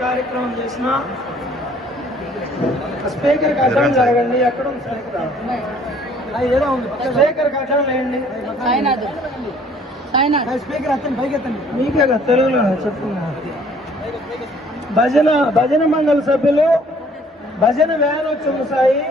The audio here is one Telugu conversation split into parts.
కార్యక్రమం చేసిన స్పీకర్ కట్టడం జరగండి. ఎక్కడ ఉంది స్పీకర్? ఏదో ఉంది స్పీకర్ కట్టడం లేండి. స్పీకర్ అతను పైకి ఎత్తండి. మీకే కదా తెలుగులో చెప్తున్నా. భజన మండలి సభ్యులు భజన వ్యాన్ వచ్చింది సాయి.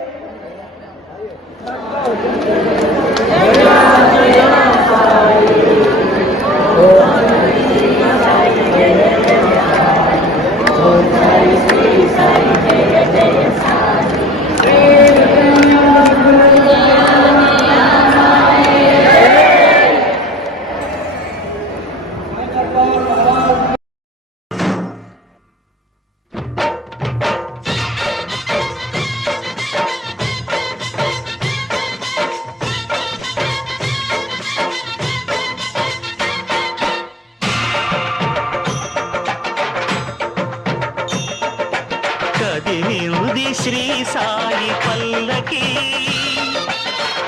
శ్రీ సాయి పల్లకి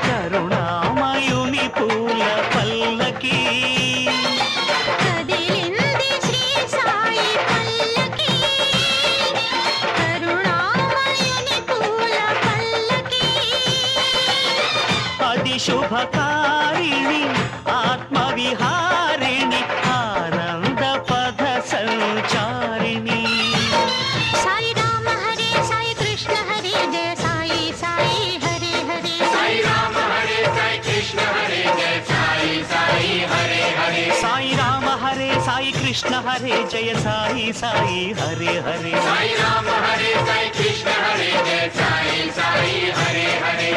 కరుణామయుని పూల పల్లకి కదిలింది శ్రీ సాయి పల్లకి కరుణామయుని పూల పల్లకి అది శుభకారిణి ఆత్మవిహారిణి ఆనంద పద సంచారిణి సాయి రామ హరే సాయి కృష్ణ హరే జయ సాయి సాయి హరే హరే సాయి రామ హరే సాయి కృష్ణ హరే జయ సాయి సాయి హరే హరే సాయి రామ హరే సాయి కృష్ణ హరే జయ సాయి సాయి హరే హరే సాయి రామ హరే సాయి కృష్ణ హరే జయ సాయి సాయి హరే హరే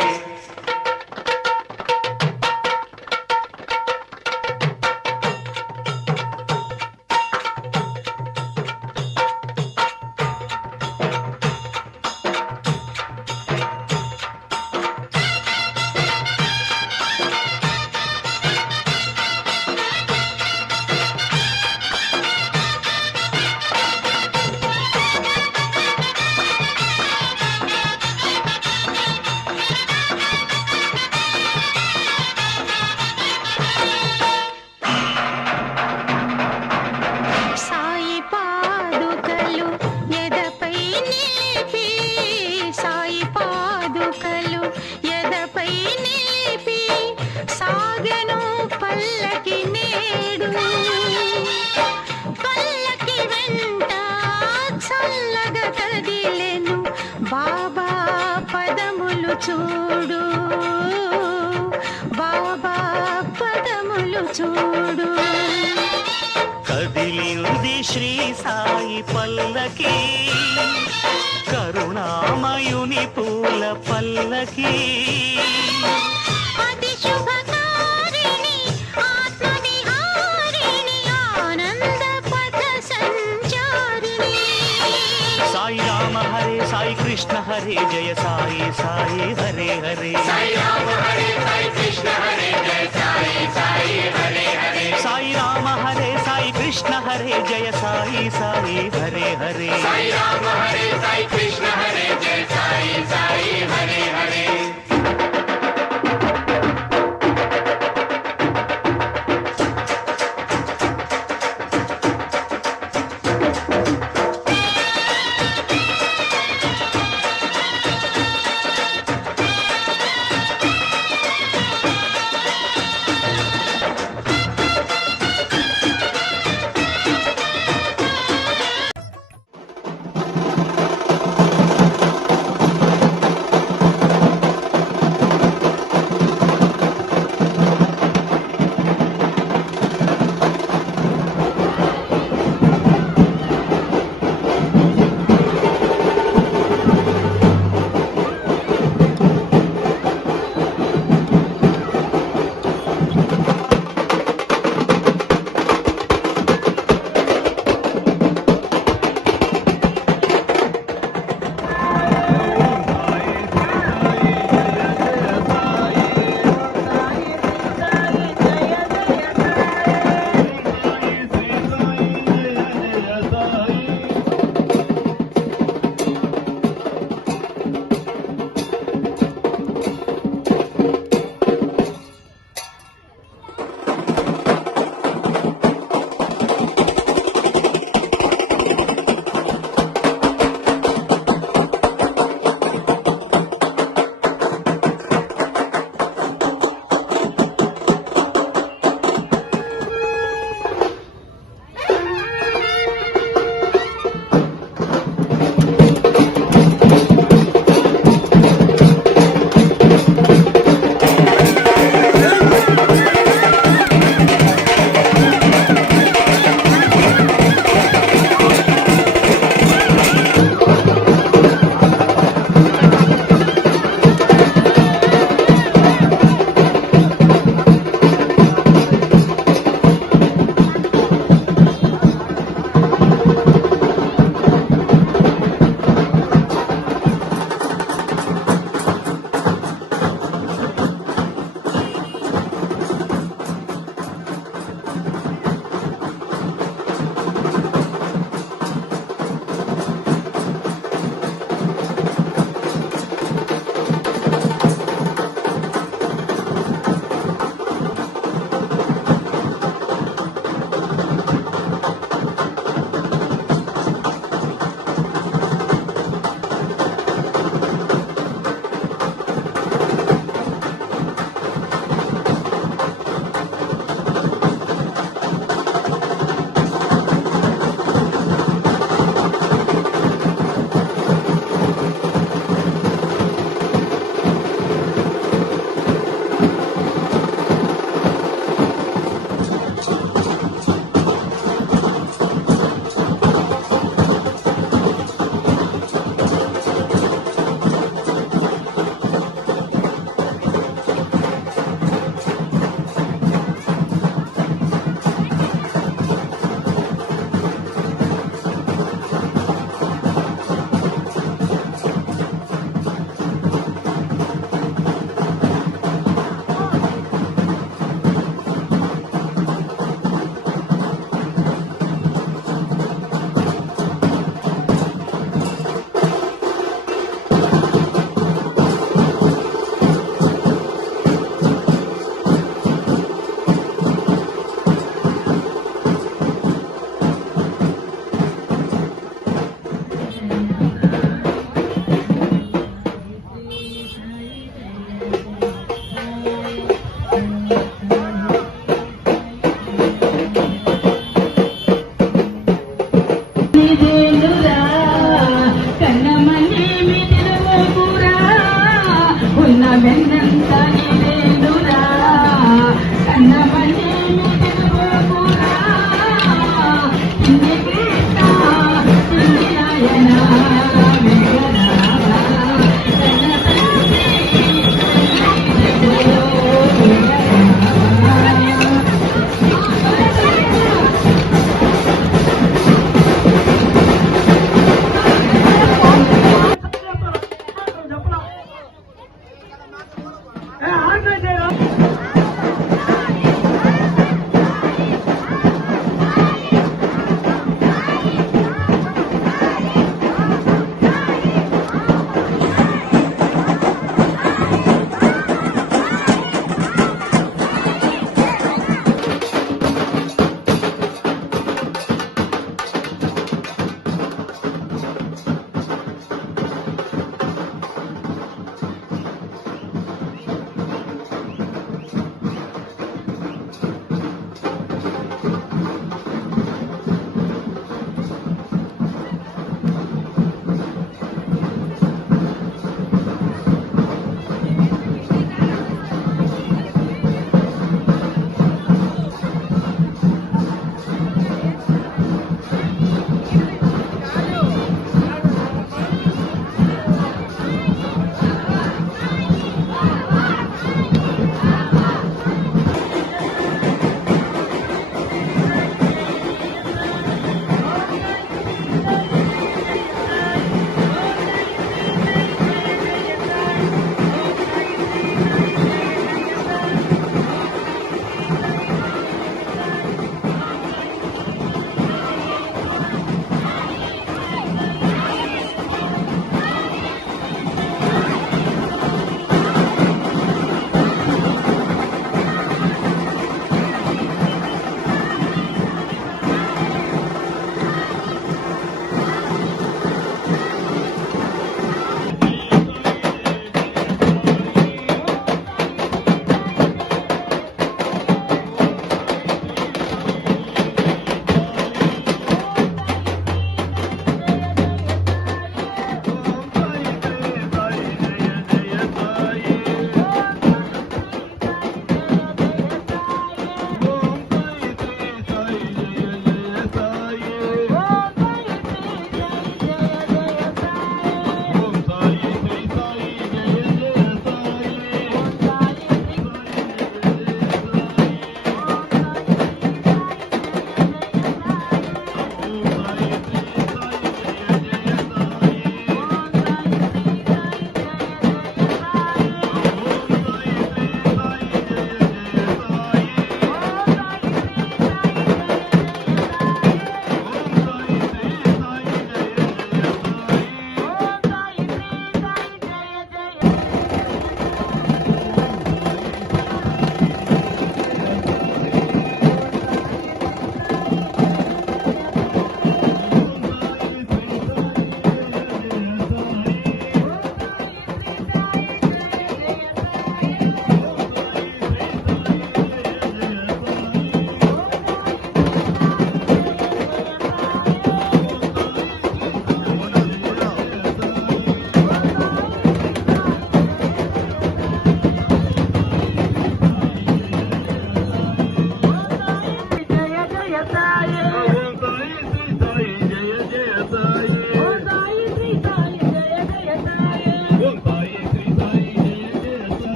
సాయి పాదుకలు ఎదపై నిలిపి సాయి పాదుకలు ఎదపై నిలిపి సాగెను పల్లకి నేడు పల్లకి వెంట చల్లగా కదిలెను బాబా పదములు చూడు బాబా పదములు చూడు కదిలింది శ్రీ సాయి పల్లకి కరుణామయుని పూల పల్లకి అతి శుభకారిణి ఆత్మవిహారిణి ఆనంద పథ సంచారిణి సాయి రామ హరే సాయి కృష్ణ హరే జయ సాయి సాయి హరే హరే సాయి రామ హరే సాయి కృష్ణ హరే జయ సాయి సాయి హరే హరే సాయి రామ హరే సాయి కృష్ణ హరే జయ సాయి సాయి హరే హరే సాయి రామ హరే సాయి కృష్ణ హరే జయ సాయి సాయి హరే హరే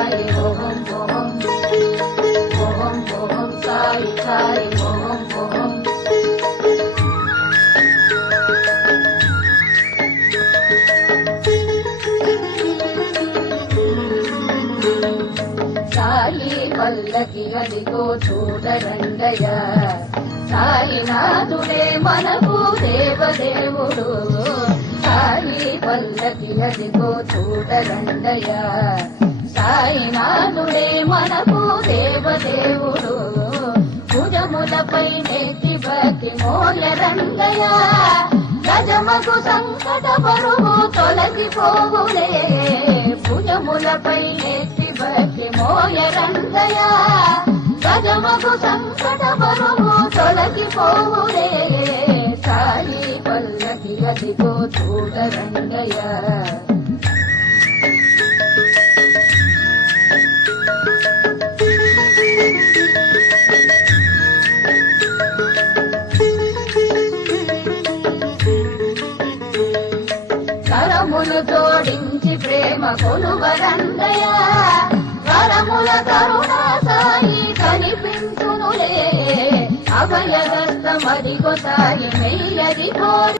సాయి ఓం ఓం ఓం ఓం సాయి సాయి ఓం ఓం సాయి పల్లకి అదిగో చూడరండయ సాయినాథుడే మనకు దేవదేవుడు సాయి పల్లకి అదిగో చూడరండయ సాయినాథుడే మనకు దేవదేవుడు భుజములపై నెత్తి భక్తి మోయరంగయ గజమగు సంకట బరువు తొలగిపోవులే భుజములపై నెత్తి భక్తి మోయరంగయ గజమగు సంకట బరువు తొలగిపోవులే సాయి పల్లకి అదిగో చూడరంగయ కరములు జోడించి ప్రేమ కొలువరంగయ కరముల కరుణ సాయి కనిపించునులే అభయదస్తమదిగో సాయి మెయ్యది కోరి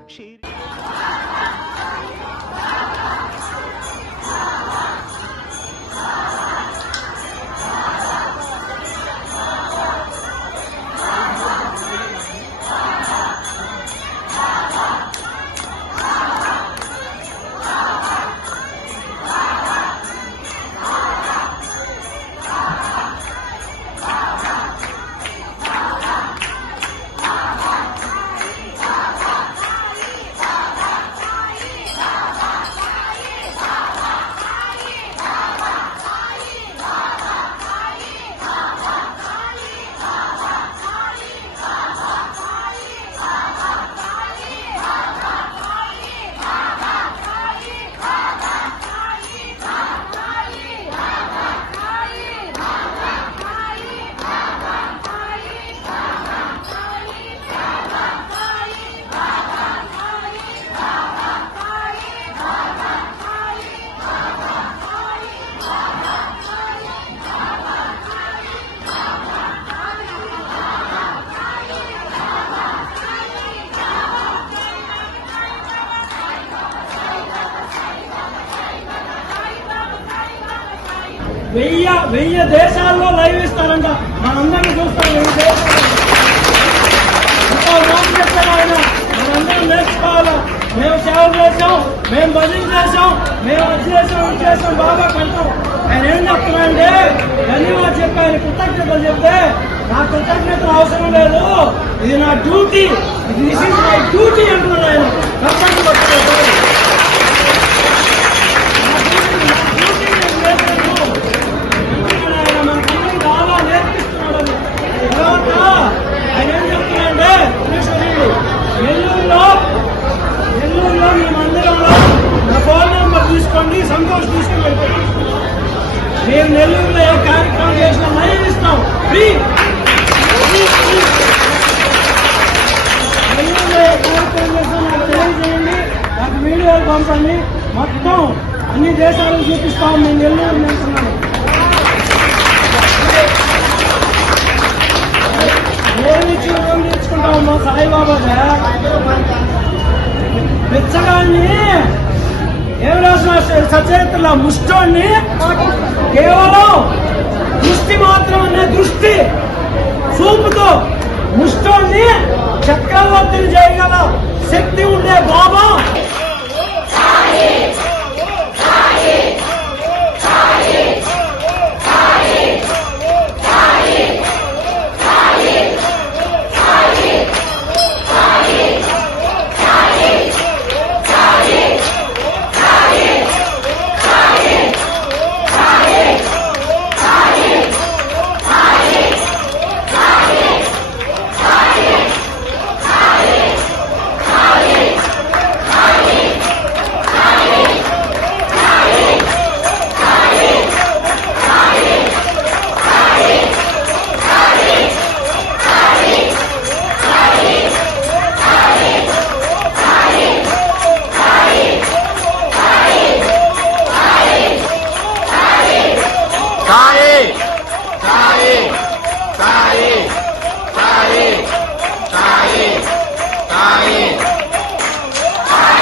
వెయ్యి దేశాల్లో లైవ్ ఇస్తారంట మనందరినీ చూస్తాం 1000 దేశాలు చెప్తారు ఆయన మనందరం నేర్చుకోవాలి మేము సేవలు చేసాం మేము భజన చేసాం మేము అది చేసాం బాగా పెడతాం ఆయన ఏం చెప్తున్నానంటే ధన్యవాదాలు చెప్పి ఆయన కృతజ్ఞతలు చెప్తే నా కృతజ్ఞతలు అవసరం లేదు ఇది నా duty this is my duty అంటున్నాను ఆయన నెల్లూరులో మీ మందిరంలో నా ఫోన్ నెంబర్ తీసుకోండి సంతోష్ తీసుకుని వెళ్ళిపోయింది మీరు నెల్లూరులో ఏ కార్యక్రమం చేసినా లైవ్ ఇస్తాం ఫ్రీ నెల్లూరులో ఏ కార్యక్రమం చేసినా నాకు తెలియజేయండి నాకు వీడియోలు పంపండి మొత్తం అన్ని దేశాలకు చూపిస్తాం మేము నెల్లూరు వెళ్తున్నాను ఏమి చూడడం నేర్చుకుంటామమ్మా సాయిబాబా బిచ్చగాన్ని ఏం రాసిన సచరిత్రల ముష్టోన్ని కేవలం దృష్టి మాత్రమే దృష్టి చూపుతో ముష్టోన్ని చక్రవర్తిని చేయగల శక్తి ఉండే బాబా సాయి సాయి సాయి సాయి సాయి సాయి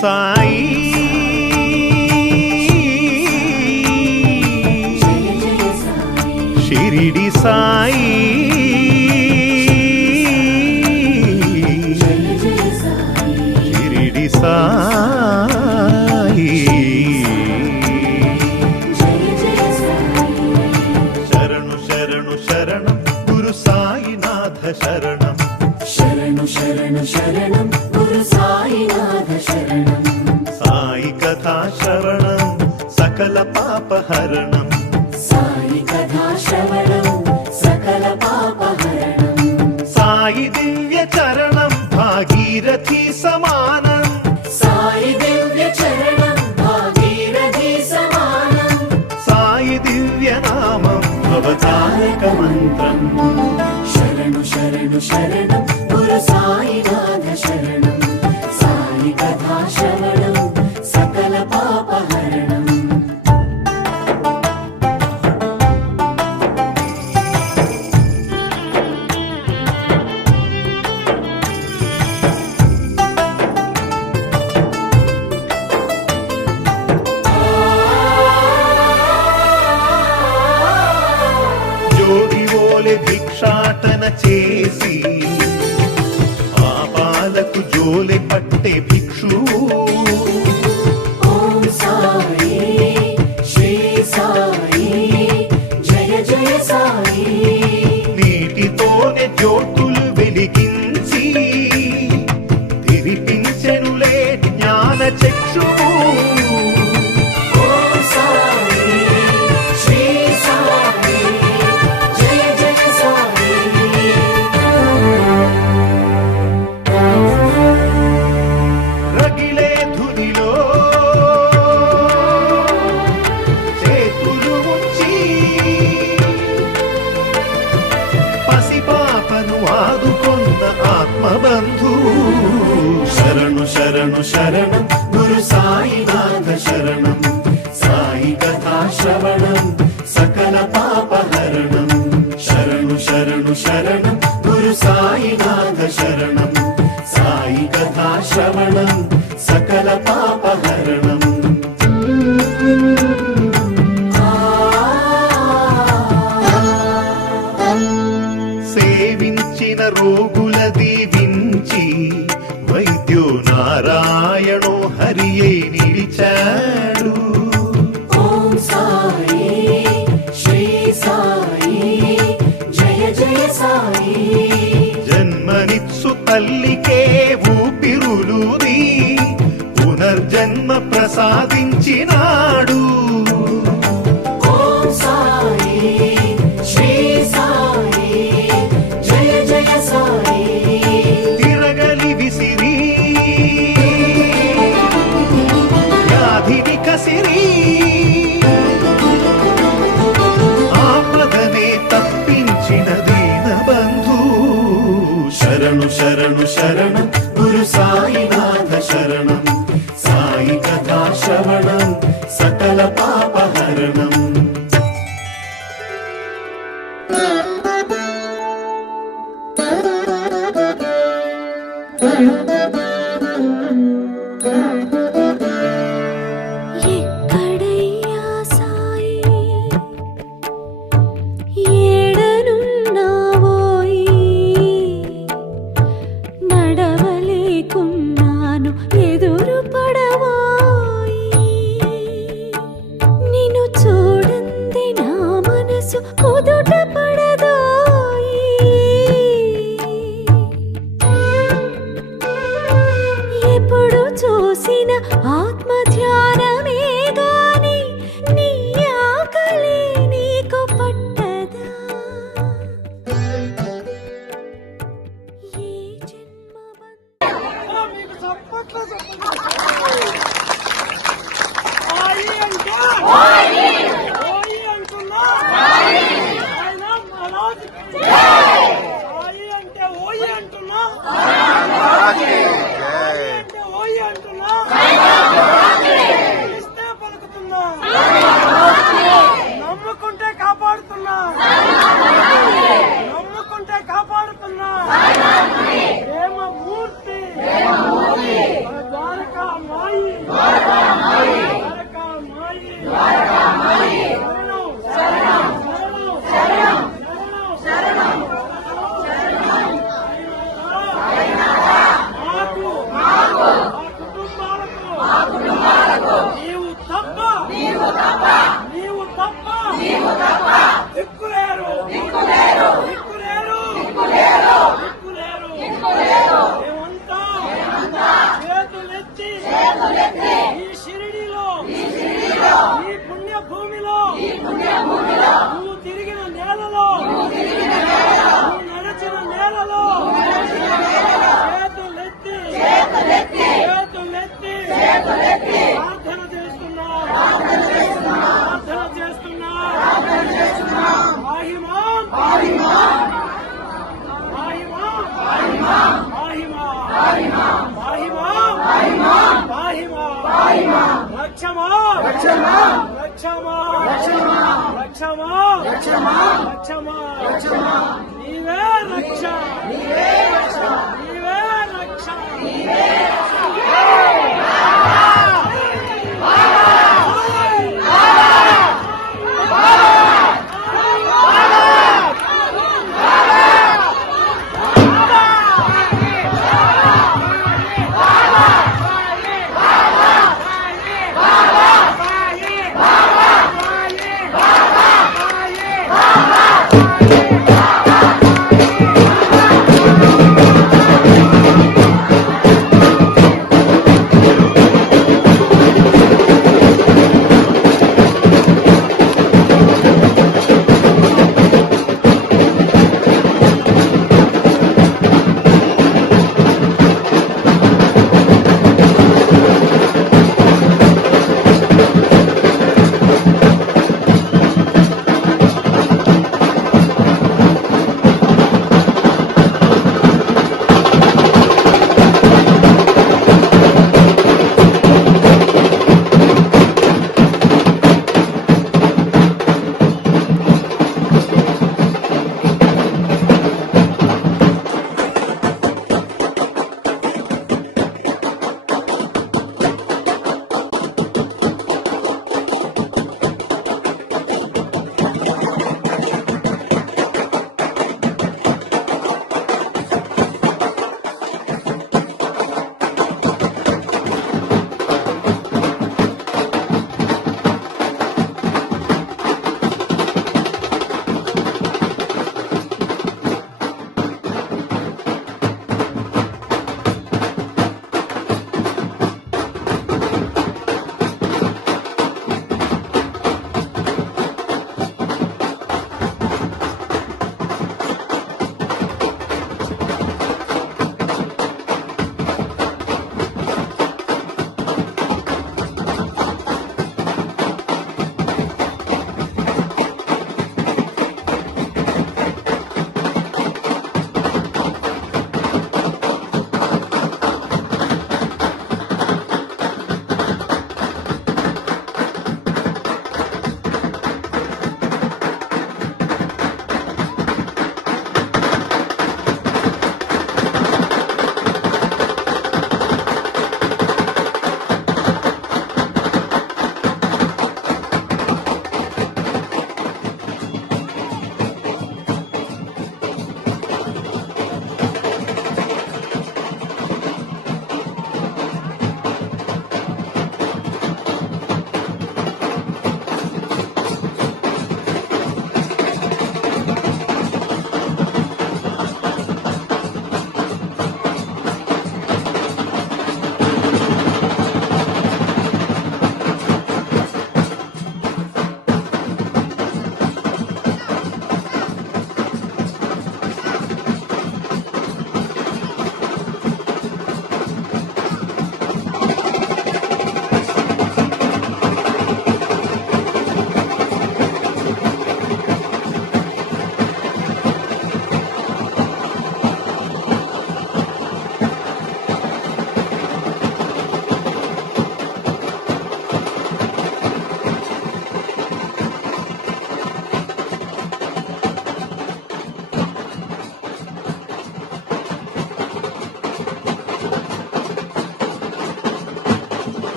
సాయి షిరిడి సాయి షిరిడి సాయి శరణు శరణు శరణం గురు సాయినాథ శరణం శరణు శరణు శరణం గురు సాయినాథ శరణం సాయి కథా శ్రవణం సకల పాపహరణం సాయి కథా శ్రవణం సకల పాపహరణం సాయి దివ్య చరణం భాగీరథి సమానం సాయి దివ్య చరణం భాగీరథి సమానం సాయి దివ్య నామం భవతారక మంత్రం శరణు శరణు శరణం గురు సాయినాథ శరణం సాయి కథా శ్రవణం సకల పాపహరణం జోగి ఓలె భిక్షాటన చేసి పాపాలకు జోలె పట్టే భిక్షు ఓం సాయి శ్రీ సాయి జయ జయ సాయి నీటితోనే జ్యోతులు వెలిగించి తిరిపించెనులే జ్ఞాన చక్షువు ఓం సాయి శ్రీ సాయి జయ జయ సాయి రగిలే ధునిలో చేతులు ఉంచి పసిపాపను ఆదుకొన్న ఆత్మబంధు శరణు శరణు శరణం గురు సాయినాథ శరణం సాయి కథా శ్రవణం సకల పాపహరణం శరణు శరణు శరణం గురు సాయినాథ శరణం సాయి కథా శ్రవణం సకల పాపహరణం సేవించిన రోగుల దీవించి వైద్యో నారాయణో హరియే నిలిచాడు ఓం సాయి శ్రీ సాయి జయ జయ సాయి జన్మనిత్సు తల్లికే ఊపిరులూది పునర్జన్మ ప్రసాదించినాడు ఓం సాయి శ్రీ సాయి జయ జయ సాయి తిరగలి విసిరి వ్యాధిని కసిరి ఆపదనే తప్పించిన దీనబంధు శరణు శరణు శరణం గురు సాయినాథ శరణం సాయి కథా శ్రవణం సకల పాపహరణం ఎక్కడయ్యా సాయి ఏడనున్నావు సాయి అంటే ఓయి అంటున్నా